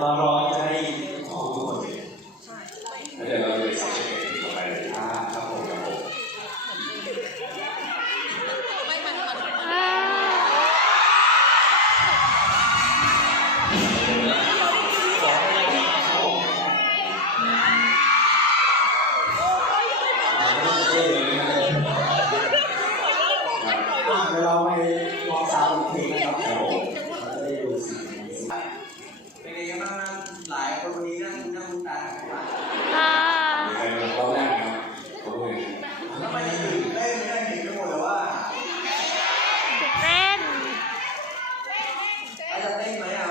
ตอนร้อนจะได้ของทุกคนแล้วเดี๋ยวเราจะไปสับเช็คกันต่อไปเลยครับผมเราไปลองซาวด์เพลงนะครับเราจะได้ดูสิ่งเป็นไงกันบ้างหลายคนวันนี้นั่งตาใครเราแรกครับโอ้ยทำไมถึงเล่นไม่ได้เห็นกันหมดเลยว่าเต้นอาจจะเต้นไหมอ่ะ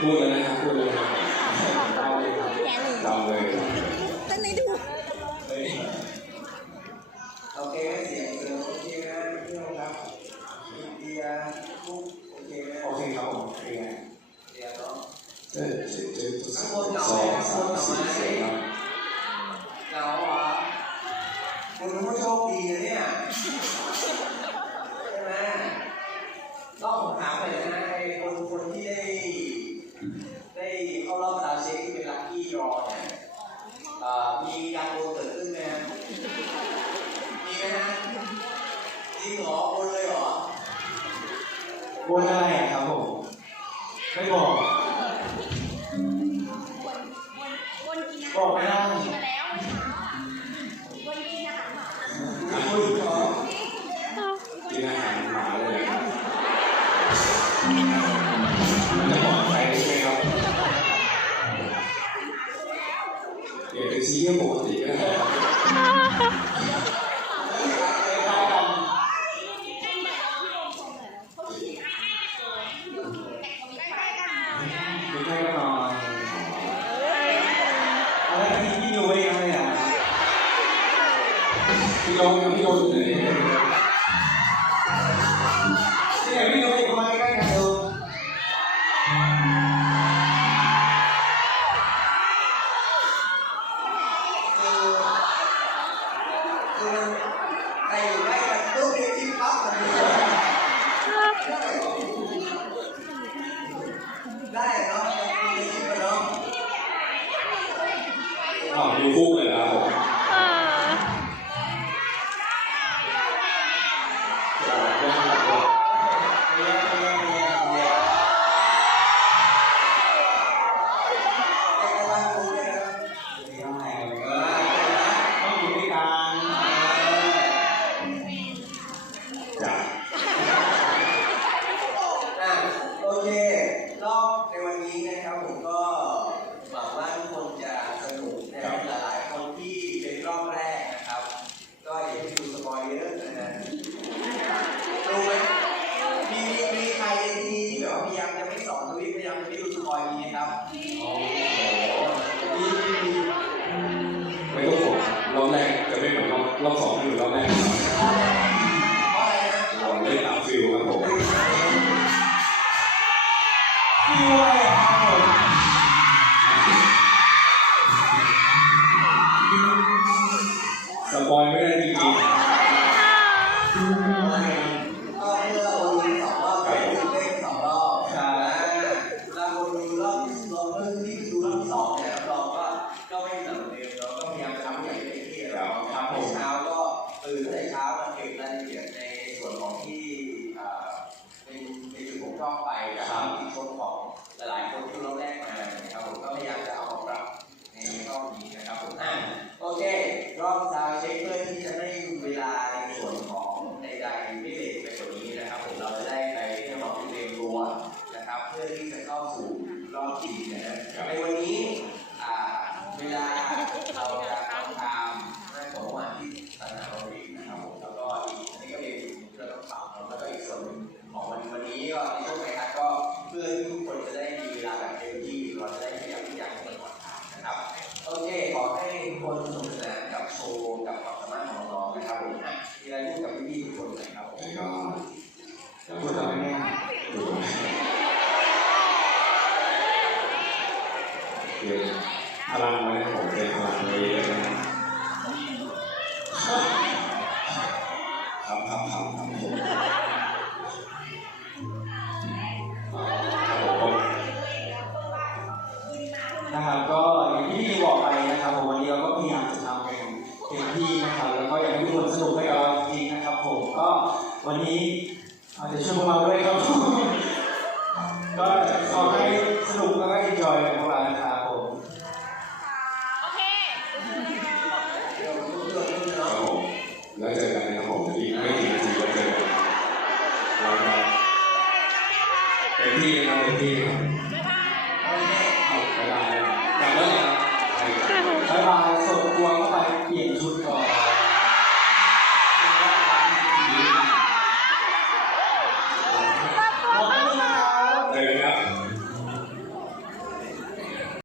พูดแล้วนะครับพูดเลยครับเราเลยเต้นไหนดูโอเคเสียงโอเคนะเพื่อนครับอินเดียปุ๊บโอเคไหมโอเคครับผมโอเคเดี๋ยวเนาะข้างบนเหงาไหมข้างบนเหงาไหมเหงาเหรอคุณผู้โชคดีเนี่ยใช่ไหมต้องถามเลยนะไอ้คนที่ได้เข้ารอบซาวเช็คที่เป็นลัคกี้รอเนี่ยมีการโอนเกิดขึ้นไหมมีไหมฮะจริงเหรอโอนเลยเหรอโอนอะไรครับผมไม่บอกไม่ได้กินอาหารหมาเลยมันจะปลอดภัยใช่ไหมครับเดี๋ยวเป็นซีเรียลปกติก็ได้ไม่ใช่ก็นอนอะไรที่พี่ดูไว้ยังไงอ่ะพี่โดนอยู่ไหนนี่พี่ดูอีกมาใกล้ๆกันดูคือใครอยู่ใกล้กันปุ๊บมีจิ้มปั๊บกันได้เนาะมีจิ้มกันเนาะดูคู่เลยนะครับผมโอเครอบในวันนี้นะครับผมก็หวังว่าทุกคนจะสนุกนะครับหลายๆคนที่เป็นรอบแรกนะครับก็อย่าไปดูสปอยเยอะนะดูไหมมีใครที่แบบพยายามจะไม่สอนทวิตพยายามจะไม่ดูสปอยมีไหมครับไม่ต้องห่วงรอบแรกจะไม่เหมือนรอบสองที่อยู่รอบแรกเราเล่นตามฟิลครับผมพี่ดูอะไรอ่ะสปอยไม่ได้จริงก็เมื่อคนดู2 รอบไปดูเล่น2 รอบแล้วคนดูรอบที่ดูรอบที่ 2เนี่ยเราก็ไม่เหมือนเดิมเราก็พยายามทำอย่างเต็มที่แล้วครับเช้าก็ตื่นแต่เช้ามาเก็บรายละเอียดในส่วนของที่ในจุดผมชอบไปนะครับที่ชนของหลายๆคนที่รอบแรกมานะครับผมก็พยายามจะเอามาปรับในรอบนี้นะครับผมโอเครอบซาวเช็คเพื่อที่จะได้เวลาในส่วนของในใดไม่เลทไปกว่านี้นะครับผมเราจะได้ไปเรียกว่าเตรียมตัวนะครับเพื่อที่จะเข้าสู่รอบที่นะครับในวันนี้เวลาเราจะทำตามหน้าของวันที่สนามเราดีนะครับผมแล้วก็อีกนี่ก็เป็นเรื่องของฝั่งแล้วก็อีกส่วนหนึ่งของวันนี้ก็ในช่วงไหนครับก็เพื่อที่ทุกคนจะได้มีเวลาแบบเต็มที่เราจะได้พยายามที่จะให้มันก่อนนะครับโอเคขอให้ทุกคนสนุกสนานกับโชว์กับความสามารถของน้องๆนะครับผมมีอะไรพูดกับพี่ๆทุกคนหน่อยครับผมก็จะพูดอะไรเนี่ยเดี๋ยวพลังไว้ผมเป็นพลังนี้เลยนะครับผม นะครับก็อย่างที่พี่บอกไปนะครับผมวันนี้เราก็พยายามจะทำกันเต็มที่นะครับแล้วก็อยากให้ทุกคนสนุกไปกับเราจริงๆนะครับผมก็วันนี้อาจจะช่วยพวกเราด้วยครับก็ขอให้สนุกแล้วก็เอนจอยกับพวกเรานะครับ